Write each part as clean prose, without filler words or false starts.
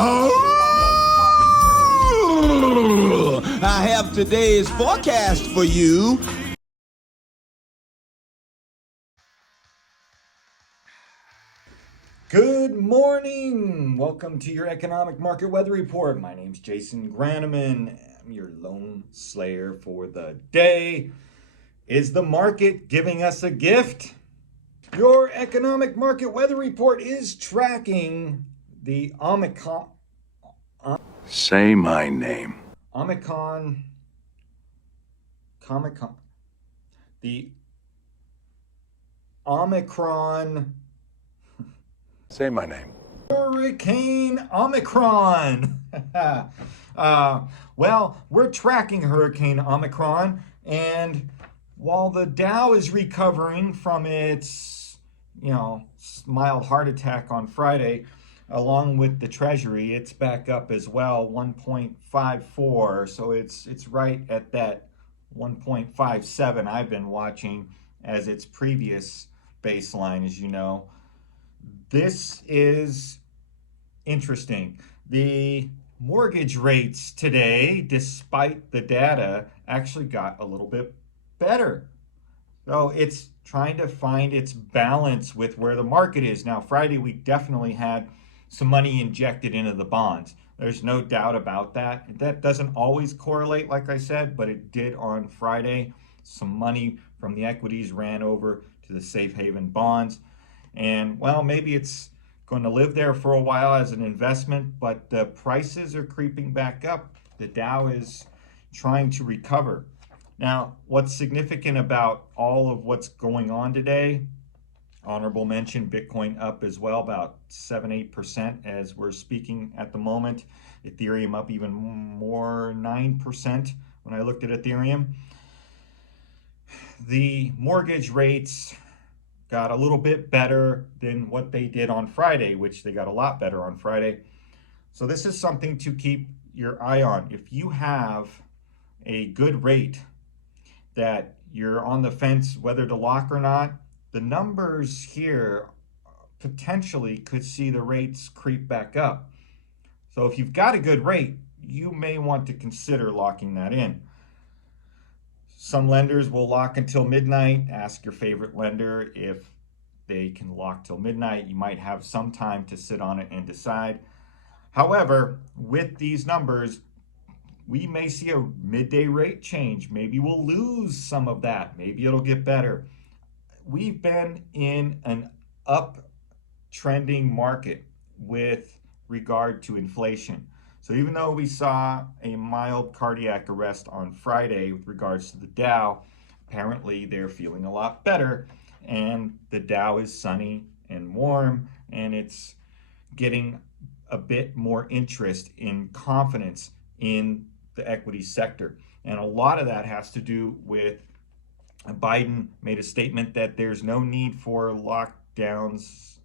I have today's forecast for you. Good morning. Welcome to your economic market weather report. My name's Jason Graneman. I'm your lone slayer for the day. Is the market giving us a gift? Your economic market weather report is tracking the Omicron. Say my name. Omicron. The Omicron. Say my name. Hurricane Omicron. Well, we're tracking Hurricane Omicron, and while the Dow is recovering from its, mild heart attack on Friday, along with the Treasury, it's back up as well, 1.54. So it's right at that 1.57 I've been watching as its previous baseline, as you know. This is interesting. The mortgage rates today, despite the data, actually got a little bit better. So it's trying to find its balance with where the market is. Now, Friday, we definitely had some money injected into the bonds. There's no doubt about that. That doesn't always correlate, like I said, but it did on Friday. Some money from the equities ran over to the safe haven bonds. And well, maybe it's going to live there for a while as an investment, but the prices are creeping back up. The Dow is trying to recover. Now, what's significant about all of what's going on today, honorable mention, Bitcoin up as well, about 7-8% as we're speaking at the moment. Ethereum up even more, 9% when I looked at Ethereum. The mortgage rates got a little bit better than what they did on Friday, which they got a lot better on Friday. So this is something to keep your eye on. If you have a good rate that you're on the fence whether to lock or not, the numbers here potentially could see the rates creep back up. So if you've got a good rate, you may want to consider locking that in. Some lenders will lock until midnight. Ask your favorite lender if they can lock till midnight. You might have some time to sit on it and decide. However, with these numbers, we may see a midday rate change. Maybe we'll lose some of that. Maybe it'll get better. We've been in an uptrending market with regard to inflation. So even though we saw a mild cardiac arrest on Friday with regards to the Dow, apparently they're feeling a lot better, and the Dow is sunny and warm, and it's getting a bit more interest in confidence in the equity sector. And a lot of that has to do with Biden made a statement that there's no need for lockdowns,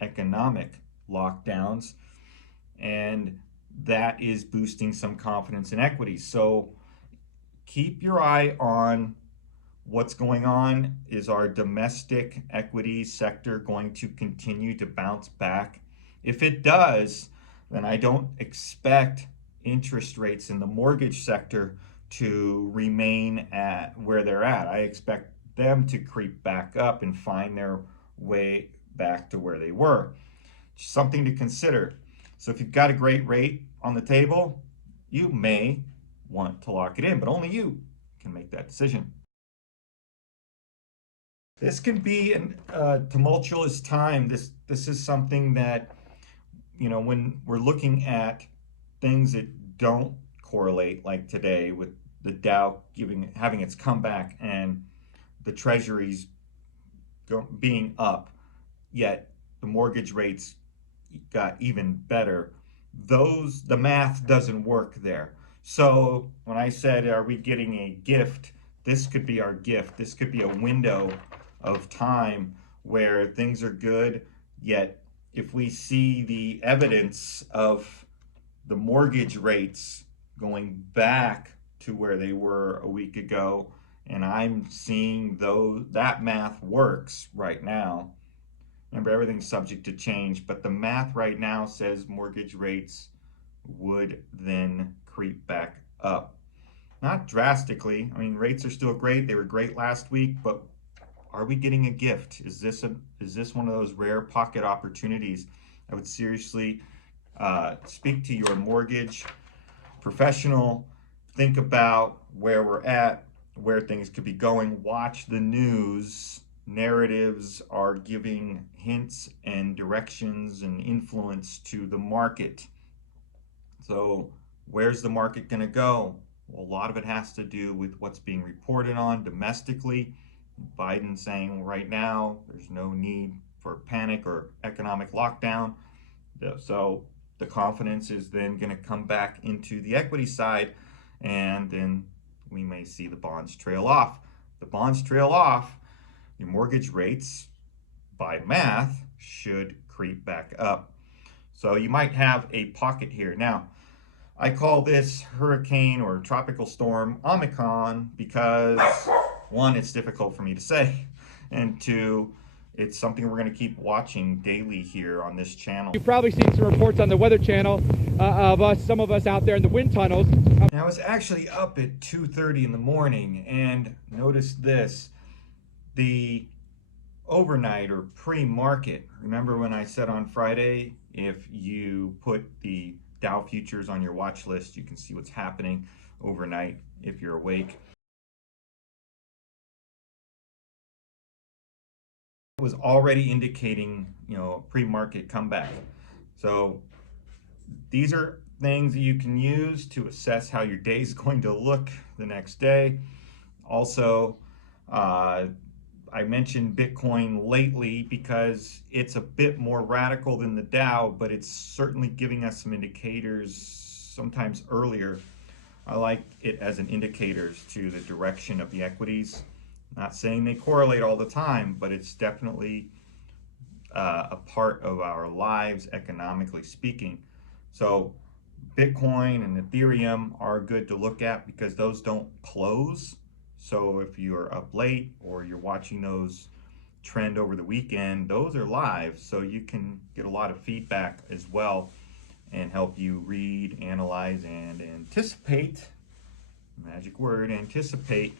economic lockdowns, and that is boosting some confidence in equities. So keep your eye on what's going on. Is our domestic equity sector going to continue to bounce back? If it does, then I don't expect interest rates in the mortgage sector to remain at where they're at. I expect them to creep back up and find their way back to where they were. Something to consider. So if you've got a great rate on the table, you may want to lock it in, but only you can make that decision. This can be a tumultuous time. This is something that, when we're looking at things that don't correlate, like today with the Dow having its comeback and the treasuries being up, yet the mortgage rates got even better. The math doesn't work there. So when I said, are we getting a gift? This could be our gift. This could be a window of time where things are good, yet if we see the evidence of the mortgage rates going back to where they were a week ago, and I'm seeing that math works right now, Remember, everything's subject to change, but the math right now says mortgage rates would then creep back up. Not drastically. I mean, rates are still great. They were great last week, but are we getting a gift? Is this one of those rare pocket opportunities? I would seriously speak to your mortgage professional. Think about where we're at, where things could be going. Watch the news. Narratives are giving hints and directions and influence to the market. So where's the market going to go? Well, a lot of it has to do with what's being reported on domestically. Biden saying right now there's no need for panic or economic lockdown. So the confidence is then going to come back into the equity side, and then we may see the bonds trail off. The bonds trail off, your mortgage rates, by math, should creep back up. So you might have a pocket here. Now, I call this hurricane or tropical storm Omicron because, one, it's difficult for me to say, and two, it's something we're going to keep watching daily here on this channel. You've probably seen some reports on the Weather Channel of some of us out there in the wind tunnels. Now, I was actually up at 2:30 in the morning, and notice this. The overnight or pre-market, remember when I said on Friday, if you put the Dow futures on your watch list, you can see what's happening overnight if you're awake. It was already indicating, pre-market comeback. So these are things that you can use to assess how your day is going to look the next day. Also, I mentioned Bitcoin lately because it's a bit more radical than the Dow, but it's certainly giving us some indicators sometimes earlier. I like it as an indicators to the direction of the equities. Not saying they correlate all the time, but it's definitely a part of our lives, economically speaking. So Bitcoin and Ethereum are good to look at because those don't close. So if you're up late or you're watching those trend over the weekend, those are live. So you can get a lot of feedback as well and help you read, analyze, and anticipate, magic word, anticipate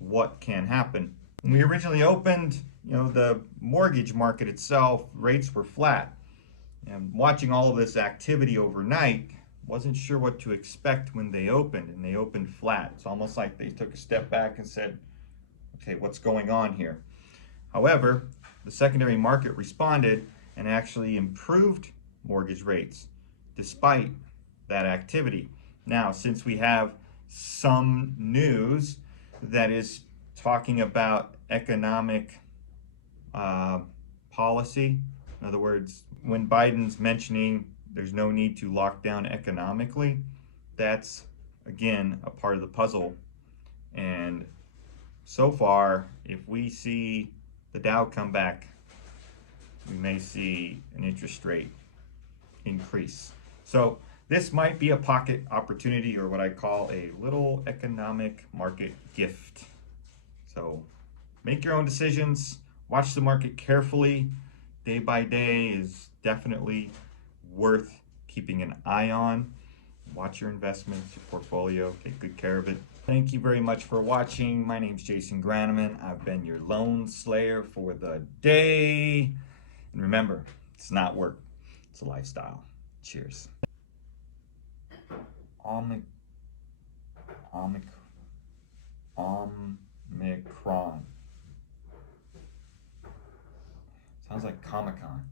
what can happen. When we originally opened, the mortgage market itself, rates were flat. And watching all of this activity overnight, wasn't sure what to expect when they opened, and they opened flat. It's almost like they took a step back and said, okay, what's going on here? However, the secondary market responded and actually improved mortgage rates despite that activity. Now, since we have some news that is talking about economic policy, in other words, when Biden's mentioning there's no need to lock down economically, that's, again, a part of the puzzle. And so far, if we see the Dow come back, we may see an interest rate increase. So this might be a pocket opportunity, or what I call a little economic market gift. So make your own decisions, watch the market carefully. Day by day is definitely worth keeping an eye on. Watch your investments, your portfolio, take good care of it. Thank you very much for watching. My name's Jason Graneman. I've been your loan slayer for the day. And remember, it's not work, it's a lifestyle. Cheers. Omicron. Sounds like Comic-Con.